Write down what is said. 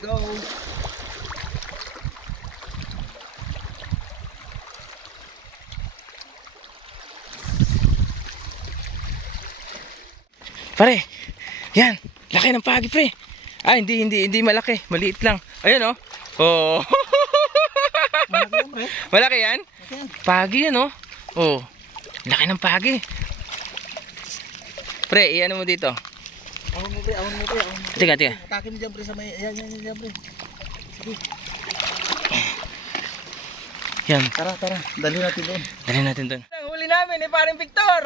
go. Pare, yan. Laki ng pagi, pre. Ah, hindi malaki. Maliit lang. Ayan, oh. Oh. Malaki yan, pre. Malaki yan? Malaki yan. Pagi yan, oh. Oh. Laki ng pagi. Pre, iyan mo dito. Awon mo, pre. Awon mo, pre. Awon mo. Tiga. Atake mo dyan, pre, sa may... Yan, pre. Sige. Yan. Tara. Dali natin doon. Dali natin doon. Ang huli namin, eh, paring Victor.